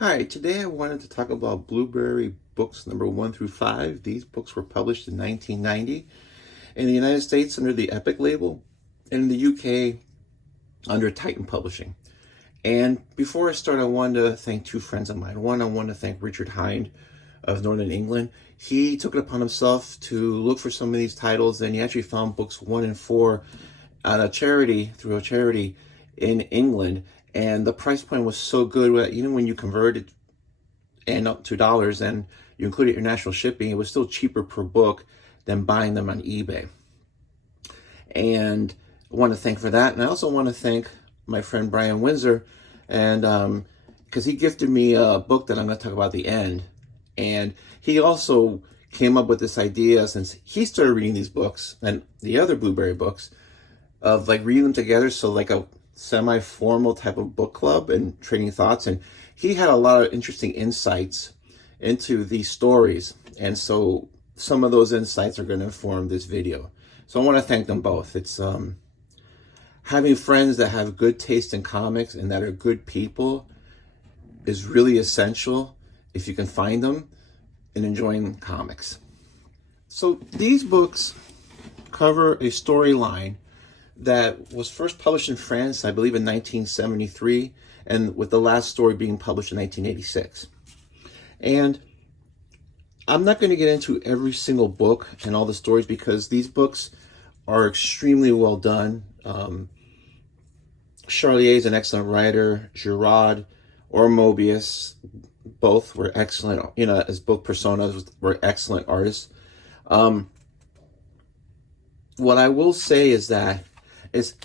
Hi, today I wanted to talk about Blueberry books number 1 through 5. These books were published in 1990 in the United States under the Epic label, and in the UK under Titan Publishing. And before I start, I wanted to thank two friends of mine. One, I want to thank Richard Hind of Northern England. He took it upon himself to look for some of these titles, and he actually found books 1 and 4 at a charity, through a charity in England. And the price point was so good that even when you converted and up to dollars and you included international shipping, it was still cheaper per book than buying them on eBay. And I want to thank for that. And I also want to thank my friend Bryan Winzer, and because he gifted me a book that I'm going to talk about at the end. And he also came up with this idea, since he started reading these books and the other Blueberry books, of like reading them together, so like a semi-formal type of book club and trading thoughts. And he had a lot of interesting insights into these stories, and so some of those insights are going to inform this video. So I want to thank them both. It's having friends that have good taste in comics and that are good people is really essential if you can find them in enjoying comics. So these books cover a storyline that was first published in France, I believe in 1973, and with the last story being published in 1986. And I'm not going to get into every single book and all the stories because these books are extremely well done. Charlier is an excellent writer. Gerard or Mobius, both were excellent, as both personas were excellent artists. What I will say is that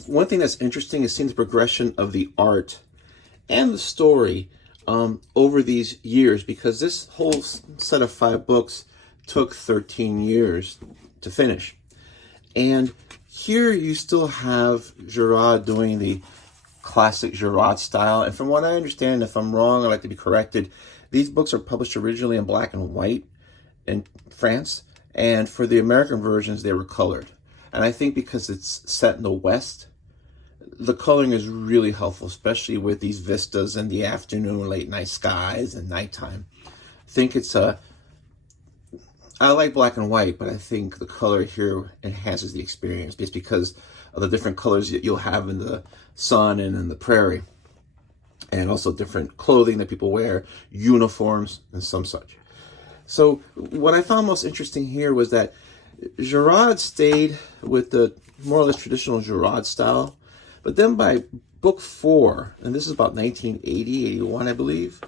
one thing that's interesting is seeing the progression of the art and the story over these years, because this whole set of 5 books took 13 years to finish. And here you still have Gerard doing the classic Gerard style. And from what I understand, if I'm wrong, I'd like to be corrected. These books are published originally in black and white in France, and for the American versions, they were colored. And I think because it's set in the West, the coloring is really helpful, especially with these vistas in the afternoon, late night skies and nighttime. I think I like black and white, but I think the color here enhances the experience just because of the different colors that you'll have in the sun and in the prairie. And also different clothing that people wear, uniforms and some such. So what I found most interesting here was that Gerard stayed with the more or less traditional Gerard style, but then by book 4, and this is about 1980, 81, I believe,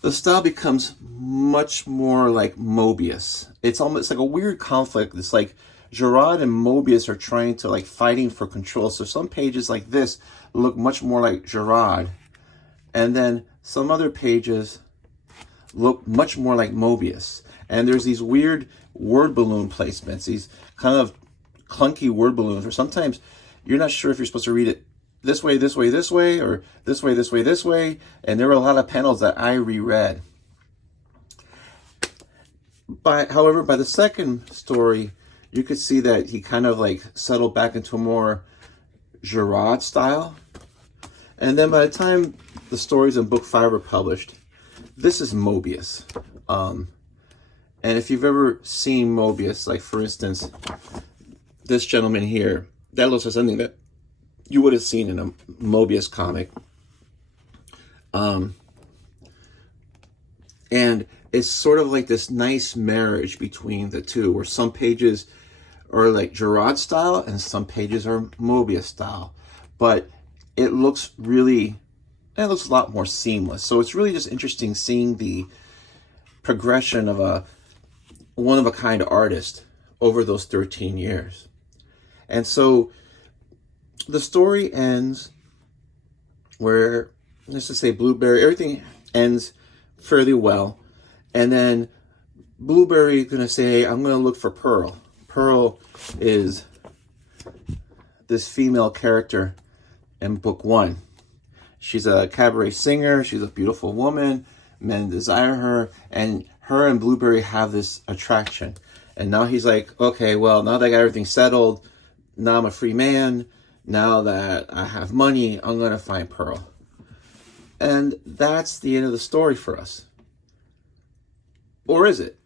the style becomes much more like Mobius. It's almost like a weird conflict. It's like Gerard and Mobius are trying to fighting for control. So some pages like this look much more like Gerard, and then some other pages look much more like Mobius. And there's these weird word balloon placements, these kind of clunky word balloons, where sometimes you're not sure if you're supposed to read it this way, this way, this way, or this way, this way, this way. And there were a lot of panels that I reread. However, by the second story, you could see that he kind of settled back into a more Gerard style. And then by the time the stories in book 5 were published, this is Mobius. And if you've ever seen Mobius, like for instance, this gentleman here, that looks like something that you would have seen in a Mobius comic. And it's sort of like this nice marriage between the two, where some pages are like Gerard style and some pages are Mobius style. But it looks a lot more seamless. So it's really just interesting seeing the progression of a one-of-a-kind artist over those 13 years. And so the story ends where, let's just say Blueberry, everything ends fairly well. And then Blueberry is going to say, I'm going to look for Pearl. Pearl is this female character in book 1. She's a cabaret singer. She's a beautiful woman. Men desire her. And her and Blueberry have this attraction. And now he's like, okay, well, now that I got everything settled, now I'm a free man. Now that I have money, I'm going to find Pearl. And that's the end of the story for us. Or is it?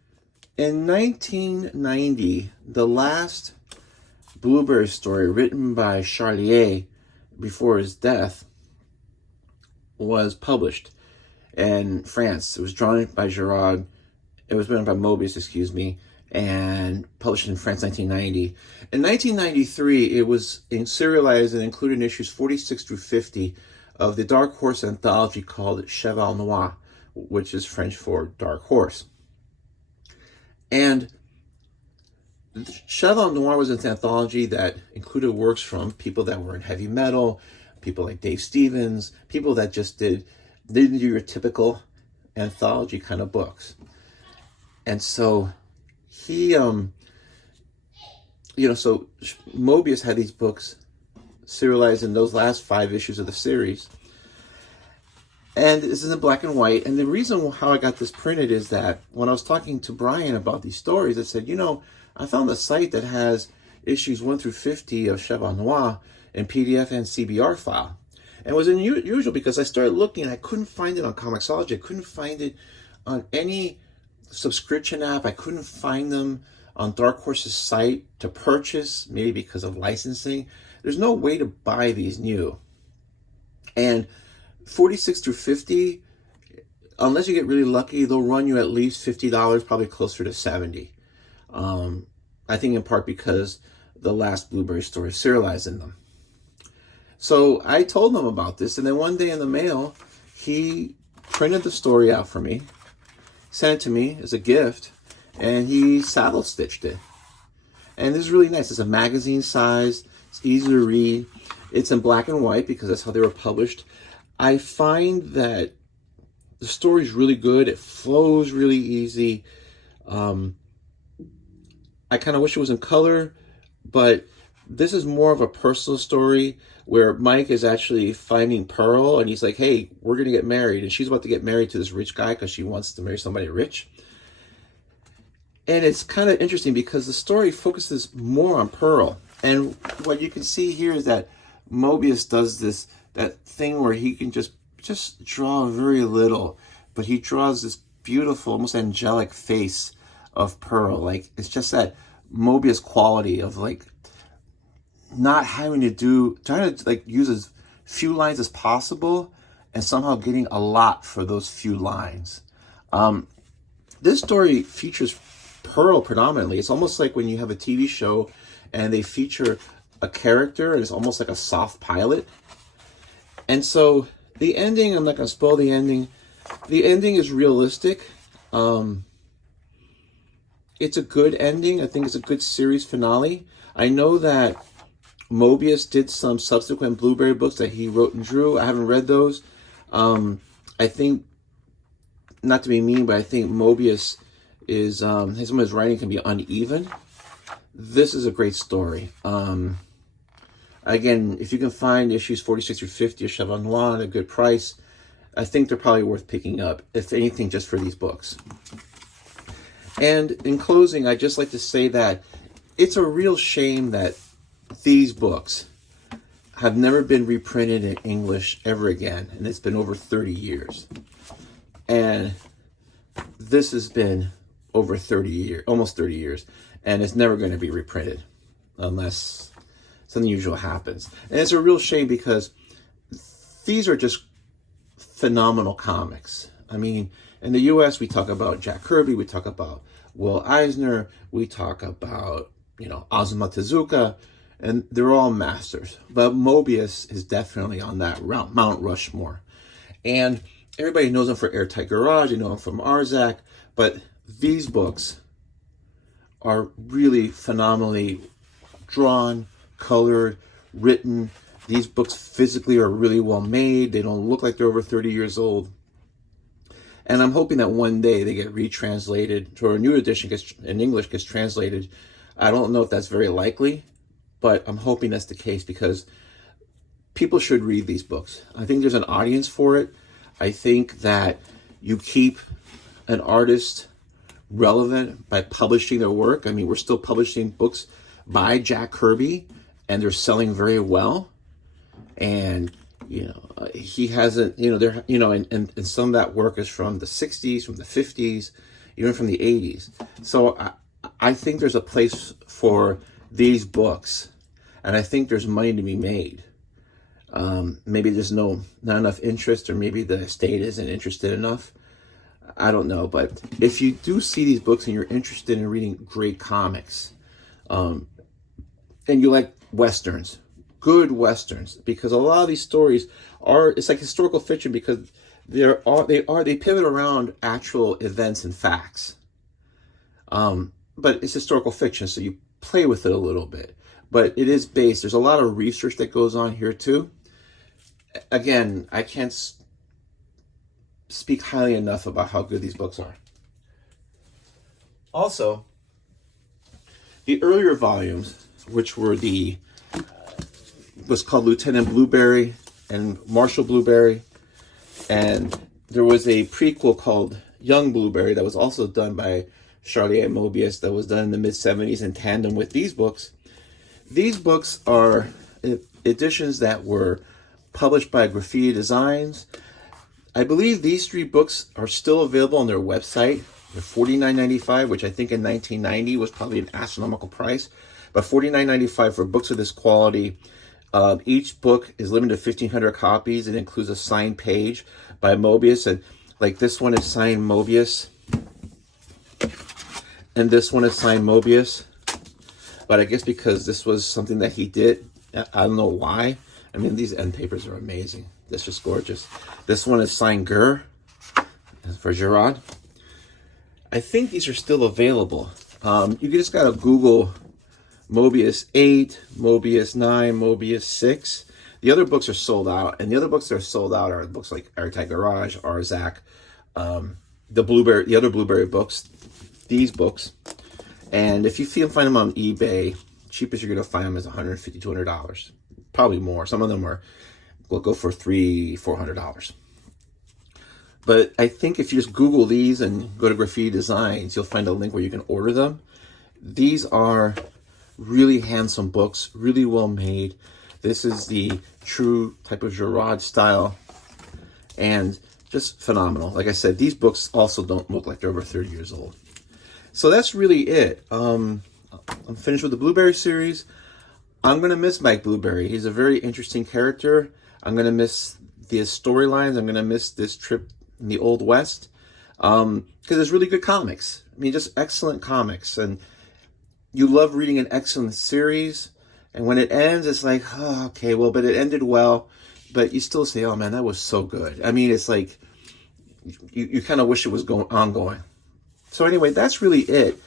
In 1990, the last Blueberry story written by Charlier before his death was published in France. It was drawn by Gerard. It was written by Mobius, excuse me, and published in France 1990. In 1993, it was serialized and included in issues 46 through 50 of the Dark Horse anthology called Cheval Noir, which is French for Dark Horse. And Cheval Noir was an anthology that included works from people that were in heavy metal, people like Dave Stevens, people that just didn't do your typical anthology kind of books. And so he, so Mobius had these books serialized in those last 5 issues of the series. And this is in black and white. And the reason how I got this printed is that when I was talking to Brian about these stories, I said, I found a site that has issues 1 through 50 of Cheval Noir in PDF and CBR file. And it was unusual because I started looking and I couldn't find it on Comixology. I couldn't find it on any subscription app. I couldn't find them on Dark Horse's site to purchase, maybe because of licensing. There's no way to buy these new. And 46 through 50, unless you get really lucky, they'll run you at least $50, probably closer to $70. I think in part because the last Blueberry story is serialized in them. So I told them about this, and then one day in the mail, he printed the story out for me, sent it to me as a gift, and he saddle stitched it. And this is really nice. It's a magazine size. It's easy to read. It's in black and white because that's how they were published. I find that the story's really good. It flows really easy. I kind of wish it was in color, but this is more of a personal story where Mike is actually finding Pearl, and he's like, hey, we're going to get married. And she's about to get married to this rich guy because she wants to marry somebody rich. And it's kind of interesting because the story focuses more on Pearl. And what you can see here is that Mobius does that thing where he can just draw very little, but he draws this beautiful, almost angelic face of Pearl. Like, it's just that Mobius quality of like not having to trying to like use as few lines as possible and somehow getting a lot for those few lines. This story features Pearl predominantly. It's almost like when you have a TV show and they feature a character and it's almost like a soft pilot. And so the ending, I'm not going to spoil the ending. The ending is realistic. It's a good ending. I think it's a good series finale. I know that Mobius did some subsequent Blueberry books that he wrote and drew. I haven't read those. I think, not to be mean, but I think Mobius is, some of his writing can be uneven. This is a great story. Again, if you can find issues 46 through 50 of Cheval Noir at a good price, I think they're probably worth picking up, if anything, just for these books. And in closing, I'd just like to say that it's a real shame that these books have never been reprinted in English ever again, and it's been over 30 years. And this has been over 30 years, almost 30 years, and it's never going to be reprinted unless something unusual happens. And it's a real shame because these are just phenomenal comics. I mean, in the US, we talk about Jack Kirby, we talk about Will Eisner, we talk about, Osamu Tezuka, and they're all masters. But Mobius is definitely on that Mount Rushmore. And everybody knows him for Airtight Garage, they know him from Arzak, but these books are really phenomenally drawn, colored, written. These books physically are really well made. They don't look like they're over 30 years old. And I'm hoping that one day they get retranslated, or a new edition in English gets translated. I don't know if that's very likely, but I'm hoping that's the case because people should read these books. I think there's an audience for it. I think that you keep an artist relevant by publishing their work. I mean, we're still publishing books by Jack Kirby, and they're selling very well. And He hasn't, and some of that work is from the 60s, from the 50s, even from the 80s. So I think there's a place for these books, and I think there's money to be made. Maybe there's not enough interest, or maybe the estate isn't interested enough. I don't know, but if you do see these books and you're interested in reading great comics, and you like Westerns, good Westerns, because a lot of these stories it's like historical fiction, because they pivot around actual events and facts. But it's historical fiction, so you play with it a little bit. But it is based, there's a lot of research that goes on here too. Again, I can't speak highly enough about how good these books are. Also, the earlier volumes, which were was called Lieutenant Blueberry and Marshal Blueberry, and there was a prequel called Young Blueberry that was also done by Charlie A. Mobius, that was done in the mid-70s in tandem with these books. These books are editions that were published by Graffiti Designs. I believe these 3 books are still available on their website. They're $49.95, which I think in 1990 was probably an astronomical price. But $49.95 for books of this quality. Each book is limited to 1,500 copies. It includes a signed page by Mobius. And like this one is signed Mobius. And this one is signed Mobius. But I guess because this was something that he did, I don't know why. I mean, these end papers are amazing. That's just gorgeous. This one is signed Gur for Gerard. I think these are still available. You just gotta Google Mobius 8, Mobius 9, Mobius 6. The other books are sold out, and the other books that are sold out are books like Airtight Garage, Arzak, the other Blueberry books, these books. And if you find them on eBay, cheapest you're gonna find them is $150, $200. Probably more. Some of them will go for $300, $400. But I think if you just Google these and go to Graffiti Designs, you'll find a link where you can order them. These are really handsome books, really well made. This is the true type of Gerard style, and just phenomenal. Like I said, these books also don't look like they're over 30 years old. So that's really it. I'm finished with the Blueberry series. I'm going to miss Mike Blueberry. He's a very interesting character. I'm going to miss the storylines. I'm going to miss this trip in the Old West. Because there's really good comics. I mean, just excellent comics. And you love reading an excellent series. And when it ends, it's like, oh, okay, well, but it ended well. But you still say, oh, man, that was so good. I mean, it's like, you kind of wish it was ongoing. So anyway, that's really it.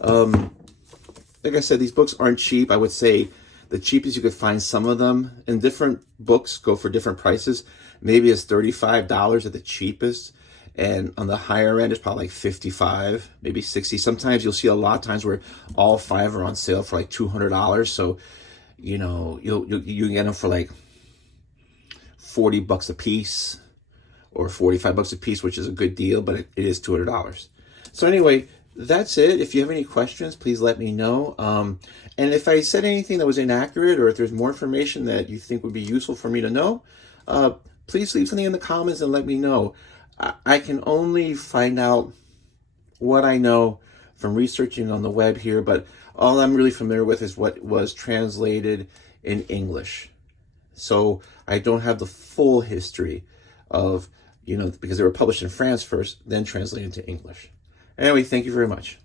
Like I said, these books aren't cheap. I would say the cheapest you could find some of them, and different books go for different prices. Maybe it's $35 at the cheapest, and on the higher end it's probably like $55, maybe $60. Sometimes you'll see a lot of times where all 5 are on sale for like $200. So you get them for like $40 a piece or $45 a piece, which is a good deal, but it is $200. So anyway, that's it. If you have any questions, please let me know. And if I said anything that was inaccurate, or if there's more information that you think would be useful for me to know, please leave something in the comments and let me know. I can only find out what I know from researching on the web here, but all I'm really familiar with is what was translated in English. So I don't have the full history of, because they were published in France first, then translated into English. Anyway, thank you very much.